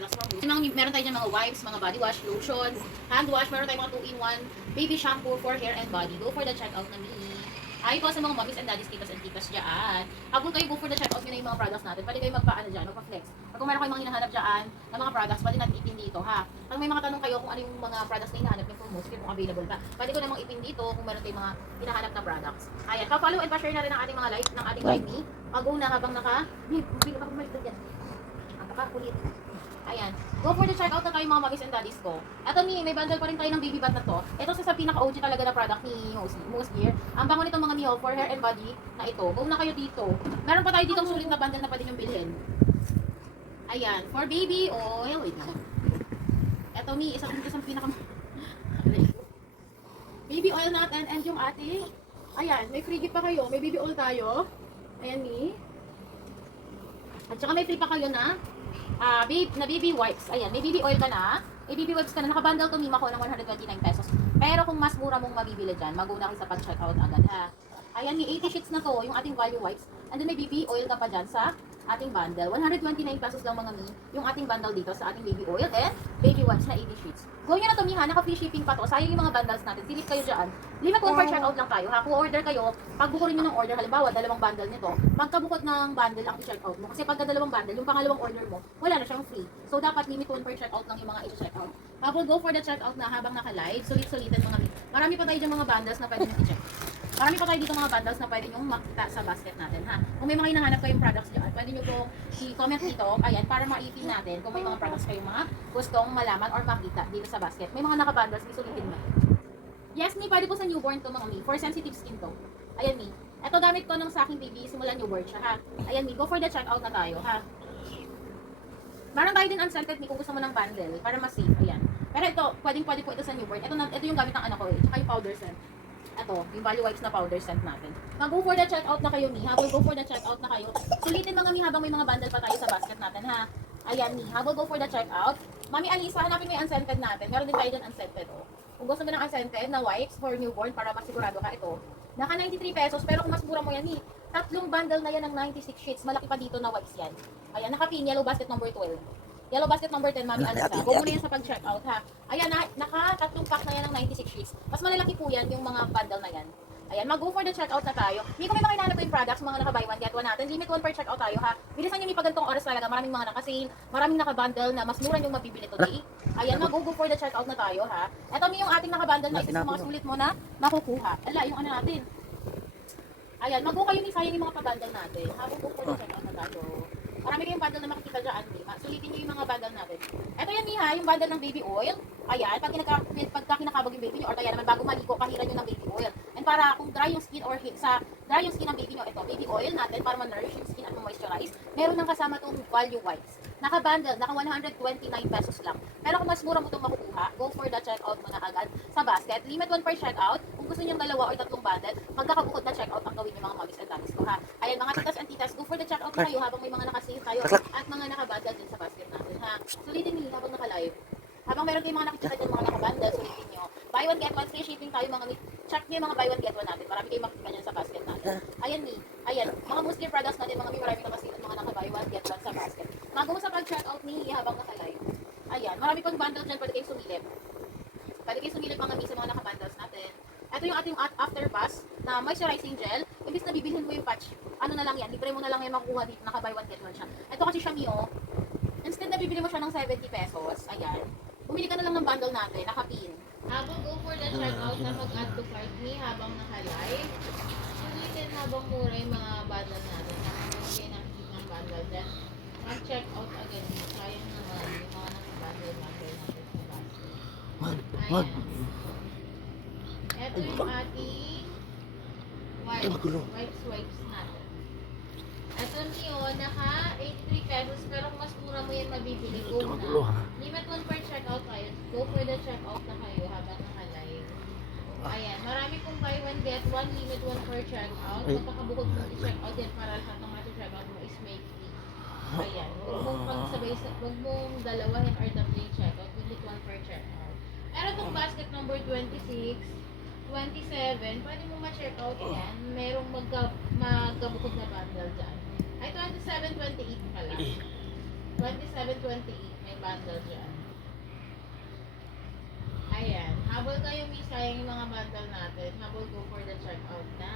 products from Boots. Meron tayo dyan mga wipes, mga body wash, lotion, hand wash, meron tayong mga 2-in-1 baby shampoo for hair and body. Go for the checkout na me. Ay po sa mga mommies and daddies, titas and titas dyan. Habang kayo go for the checkout nyo na yung mga products natin, pwede kayo magpa-ano dyan, magpa-flex. Pag kung meron kayong mga hinahanap dyan na mga products, pwede natin ipin dito, ha? Pag may mga tanong kayo kung ano yung mga products na hinahanap nyo for most, kung available ba, pwede ko namang ipin dito kung meron kayong mga hinahanap na products. Ayan, pa-follow and pa-share na rin ang ating mga live, ng ating live me. Go na habang napaka-kulit. Ayan. Go for the checkout na tayo mga mommies and daddies ko. Eto may bundle pa rin tayo ng baby bath na to. Ito sa pinaka-OG talaga na product ni Most Gear. Ang bango nitong mga Mihol for hair and body na ito. Go na kayo dito. Meron pa tayo dito sulit na bundle na pwede nyo bilhin. Ayan. For baby oil. Wait lang. Eto isang pinaka... baby oil natin and yung ating... Ayan. May free gift pa kayo. May baby oil tayo. Ayan At saka may free pa kayo na baby wipes. Ayan, may baby oil ka na. May baby wipes ka na. Nakabundle to Mima ko ng 129 pesos. Pero kung mas mura mong mabibili dyan, mag-una kayo sa pag-checkout agad ha. Ayan, may 80 sheets na to, yung ating value wipes. And then may baby oil ka pa dyan sa ating bundle. 129 pesos lang mga yung ating bundle dito sa ating baby oil and baby wipes na 80 sheets. Go nyo na to Miha, naka-free shipping pa to. Sayang yung mga bundles natin. Silip kayo dyan. Limit 1 per checkout lang tayo ha. Kung order kayo, pag bukurin nyo ng order, halimbawa, dalawang bundle nito, pagkabukod ng bundle ang i-checkout mo. Kasi pagka dalawang bundle, yung pangalawang order mo, wala na siyang free. So, dapat limit 1 per checkout lang yung mga i-checkout. Habang go for the checkout na habang naka-live, sulit-sulitan mga marami pa tayo dyan mga bundles na pwede nyo i-check. Marami pa tayo dito mga bundles na pwede nyo makita sa basket natin ha. Kung may mga hinahanap kayong products dyan, pwede nyo pong i-comment dito, ayan, para ma-ipin natin kung may mga products kayong mga gustong malaman or makita dito sa basket. May mga naka-bundles, isulitin mo. Yes, pwede po sa newborn to mga for sensitive skin to. Ayan ito gamit ko ng sa aking baby, simula newborn siya ha. Ayan go for the checkout na tayo ha. Meron tayo din unscented kung gusto mo ng bundle, para mas safe, ayan. Pero ito, pwede po ito sa newborn. Ito yung gamit ng anak ko tsaka yung powder scent. Ito, yung value wipes na powder scent natin. Mag-go for the checkout na kayo habang go for the checkout na kayo. Sulitin mga habang may mga bundle pa tayo sa basket natin ha. Ayan habang go for the checkout. Mami Alisa, hanapin mo yung unscented natin. Meron din tayo dyan unscented Kung gusto mo ng unscented na wipes for newborn para masigurado ka ito. Naka 93 pesos pero kung mas mura mo yan tatlong bundle na yan ng 96 sheets. Malaki pa dito na wipes yan. Ayan, naka-pin, yellow basket number 12. Yellow basket number 10, Mami Alisa. Huwag mo na yan sa pag-checkout ha. Ayan, naka-tatlong pack na yan ng 96 sheets. Mas malalaki po yan yung mga bundle na yan. Ayan, mag-go for the checkout na tayo. Kung may mga hinahanap ko yung products, mga naka-buy one, get one natin. Limit 1 per checkout tayo ha. Bilisan nyo pag ganitong oras talaga. Maraming mga naka-sale, maraming naka-bundle na mas mura yung mabibili today. Ayan, mag-go for the checkout na tayo ha. Ito yung ating naka-bundle na isa sa mga sulit mo na nakukuha. Ala, yung ano natin. Ayan, mag-go kayo sayang yung mga pa-bundle natin. Go for the checkout na tayo. Marami kayong bundle na makikita dyan, sulitin nyo yung mga bundle natin. Ito yan, Miha, yung bundle ng baby oil. Ayan, pagka kinakabog yung baby nyo, or kaya naman bago maligo, pahiran nyo ng baby oil. And para kung dry yung skin or dry yung skin ng baby nyo, ito, baby oil natin para ma-nourish yung skin at ma-moisturize. Meron nang kasama itong value wipes. Naka-bundle, naka 129 pesos lang. Pero kung mas mura mo itong makukuha, go for the checkout mo na agad sa basket. Limit 1 per checkout. Kung gusto nyo dalawa or tatlong bundle, magkakabukod na checkout ang gawin yung mga mommies and daddies ko ha. Ayan, mga titas and titas, go for the checkout na kayo habang may mga nakasave tayo at mga naka-bundle din sa basket natin ha. Sulitin nyo habang naka-live. Habang meron kayong mga nakikita dyan mga naka-bundle, sulitin nyo. Buy one get one, free shipping tayo mga check nyo yung mga buy one get one natin. Marami kayong makikita dyan sa basket natin. Ayan ayan, mga Muslim products natin, mga marami nakasave at mga naka-buy one get one sa basket. Mag-go sa pag-checkout habang naka-live. Ayan, marami pang bundle dyan, pwede kayong sumilip. Pwede kayong sumilip mga sa mga naka-bundles natin. Ito yung ating after bus na moisturizing gel. Imbis na bibilhin mo yung patch, ano na lang yan, libre mo na lang yan makukuha dito, naka-buy one get one siya. Ito kasi siya instead na bibili mo siya ng 70 pesos, ayan, bumili ka na lang ng bundle natin, naka-pin. Habang go for the checkout na mag-add to cart habang naka-live, sulitin habang mura yung mga bundle natin. Nakakagay nakikita ng bundle dyan. Mag-checkout agad mo. Sayang naman yung mga naka-bundle natin sa basket. Ayan. Ito yung ating wipes natin. Ito naka 83 pesos pero mas mura mo yan mabibili. Go na. Limit 1 per checkout tayo. Go for the checkout na kayo habang naka-live. Ayan, marami kong buy one get one, limit 1 per checkout. Magkakabukod mo i-checkout yan para lahat ng checkout mo is make free. Ayan, huwag mong dalawahin or tatlo yung checkout. Limit 1 per checkout. Meron itong basket number 26, 27, pwede mo ma-checkout yan. Merong magkabukod na bundle dyan. Ay, 27, 28 pala. 27, 28. may bundle dyan. Ayan, habol kayo mi, sayang yung mga bundle natin. Habol, go for the checkout na.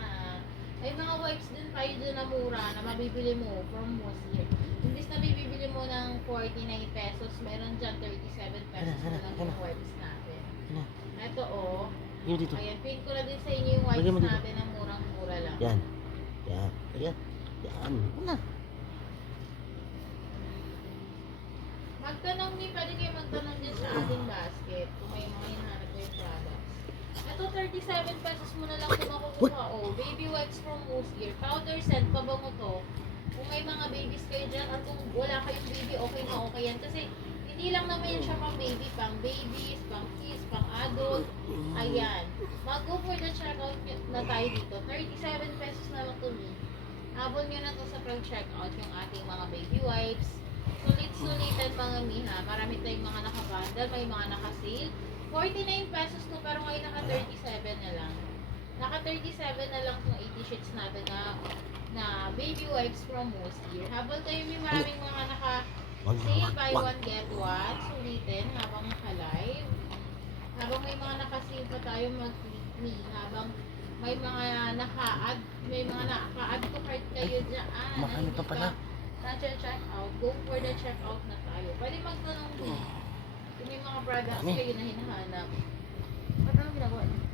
May mga wipes din tayo dyan na mura na mabibili mo from Muslim. Imbis na bibili mo ng 49 pesos, meron dyan 37 pesos na lang yung wipes natin. Ito oh. Yun dito. Ayan, pin ko na din sa inyo yung Lagyan mo wipes dito. natin na murang-mura lang. Yan. Yan. Yan. Yan. Yan. Magtanong din, pwede kayo magtanong din sa ating basket kung may mga hinahanap ko yung products. Ito, 37 pesos mo na lang ito makukuha. Oh, baby wipes from Moose Powder scent, pabango to. Kung may mga babies kayo dyan, or kung wala kayong baby, okay na okay yan. Kasi hindi lang naman yan siya pang baby, pang babies, pang kids, pang adult. Ayan. Mag-go for the checkout na tayo dito. 37 pesos na lang to me. Habol nyo na to sa pag-checkout yung ating mga baby wipes. Sulit-sulitan mga miha. Marami tayong mga nakabundle, may mga nakasale. 49 pesos to, pero ngayon naka 37 na lang. Naka 37 na lang kung 80 sheets natin na baby wipes from Moose. Habol kayo may maraming mga naka-sale, buy one get one. Sulitin habang naka-live. Habang may mga naka-sale pa tayo, mag-click me. Habang may mga naka-add to cart kayo dyan. Marami pa pala. Na-check out, go for the checkout na tayo. Pwede magtanong din. Kung may mga products kayo na hinahanap. Ba't anong ginagawa niyo?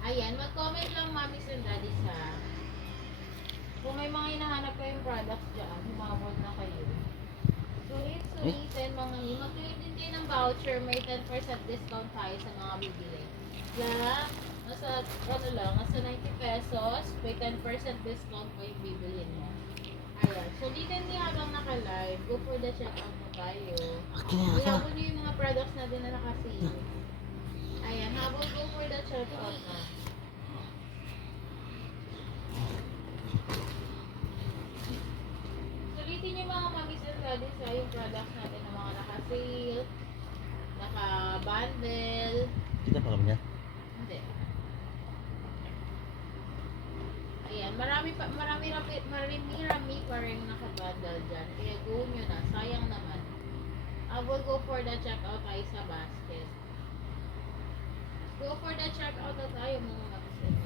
Ayan, mag-comment lang mommies and daddies ha. Kung may mga hinahanap kayong products dyan, humabot na kayo. Sulit-sulitin mga ni. Mag-create din kayo ng voucher, may 10% discount tayo sa mga bibili. Nasa 90 pesos, may 10% discount po yung bibilhin mo. Ayan. So, dito niya habang naka-live, go for the checkout na tayo. Ihabol niyo yung mga products natin na naka-sale. Ayan. Habang go for the checkout na. Sulitin niyo mga mommies and daddies sa yung products natin na mga naka-sale, naka-bundle. Kita pa kami niya? Hindi. Ayan, marami pa rin nakabundle dyan. Kaya go nyo na, sayang naman. I will go for the checkout tayo sa basket. Go for the checkout na tayo mga mag-send.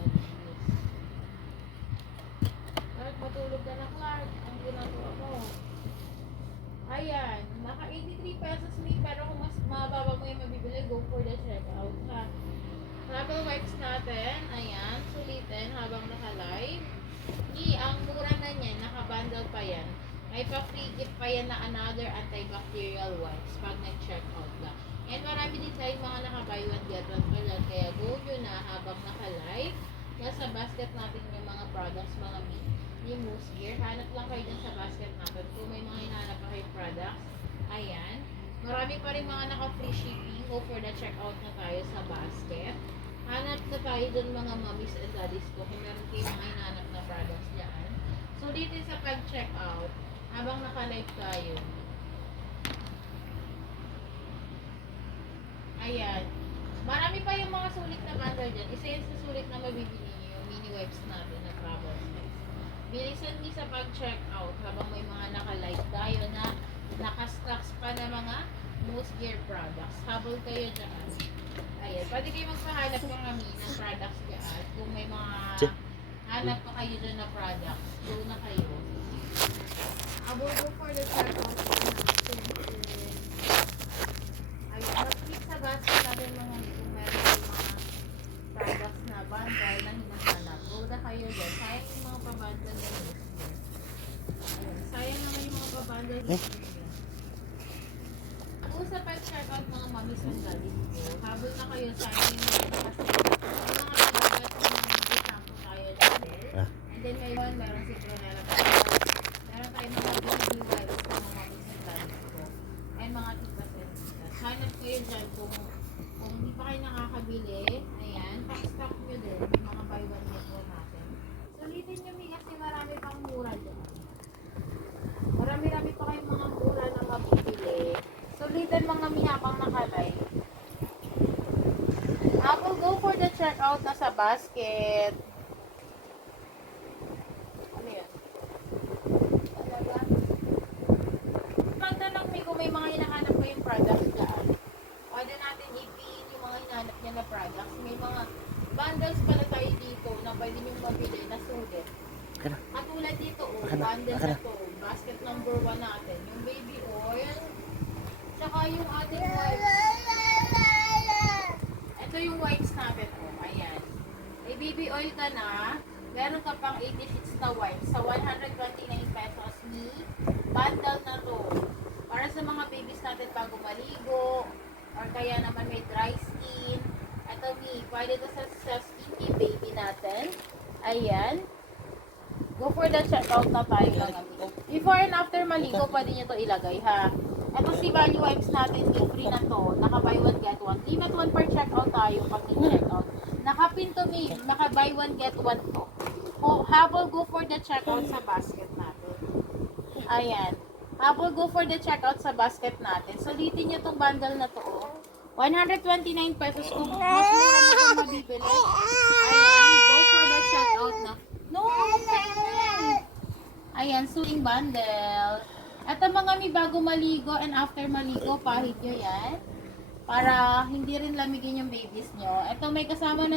Clark, matulog ka na Clark. Ang ginagawa mo. Ayan, naka 83 pesos me, pero kung mas mababa mo yung mabibili, go for the checkout ha. Travel wipes natin, ayan, sulitin habang naka-live. Ang mura na niyan, naka-bundle pa yan. May pa-free gift pa yan na another antibacterial wipes pag nag-checkout ka. And marami din tayong mga naka-buy one get one pa dyan. Kaya go nyo na habang naka-live. Nasa basket natin yung mga products, mga ni Moose Gear. Hanap lang kayo dyan sa basket natin. Kung may mga hinahanap pa kayong products, ayan. Marami pa rin mga naka-free shipping. Go for the checkout na tayo sa basket. Hanap na tayo dun mga mommies and daddies ko kung meron kayo mga hinahanap na products dyan. So, dito sa pag-checkout, habang naka-live tayo. Ayan. Marami pa yung mga sulit na bundle dyan. Isa yun sa sulit na mabibili nyo yung mini wipes natin na travel size. Bilisan niyo sa pag-checkout habang may mga naka-live tayo na naka-stocks pa na mga Moose Gear products. Habol kayo dyan. Ayan, pwede kayo magpahanap ng kami ng products dyan. Kung may mga hanap pa kayo dyan na products, go na kayo. Abo go for the checkout. Ayun, mag-click sa basket natin mga kung meron kayong mga products na bundle na hinahanap. Go na kayo dyan. Sayang yung mga pabundle na yun. Ayun, sayang naman yung mga pabundle na yun. Kung sa pag-checkout mga mommies and daddies ko, habol na kayo sa akin yung kasi yung mga products na mga sample tayo dati. And then ngayon, meron si Cronella pa. Meron tayo mga baby wipes ng mga mommies and daddies ko. And mga titas and titas. Hanap kayo dyan kung hindi pa kayo nakakabili. Ayan, pack-stock nyo din yung mga buy one get one natin. Sulitin nyo mi kasi marami pang mura dyan. Marami-rami pa kayong mga mura na mabibili. Sulitin mga mihapang nakalive. I will go for the checkout na sa basket. Ano yan? Talaga? Magtanong may Aka na, bundle aka na na. to. Basket number 1 natin. Yung baby oil, tsaka yung ating wipes. Ito yung wipes natin. Oh, ayan. May baby oil ka na. Meron ka pang 80 sheets na wipes. Sa 129 pesos ni bundle na to. Para sa mga babies natin bago maligo, or kaya naman may dry skin. Ito mi, pwede to sa skinny baby natin. Ayan. Go for the checkout na tayo mga mi. Before and after maligo, pwede nyo to ilagay ha. Ito si Value Wipes natin, free na to. Naka buy one get one. Limit 1 per checkout tayo pag ni-checkout. Naka-pin to me, naka buy one get one to. O, habol go for the checkout sa basket natin. Ayan. Habol go for the checkout sa basket natin. Sulitin nyo tong bundle na to. Oh. 129 pesos kung mas mura mo kung mabibili. Ayan. Go for the checkout na. No, ayan, suing bundle. Ito mga mi bago maligo and after maligo, pahid nyo yan. Para hindi rin lamigin yung babies nyo. Ito may kasama na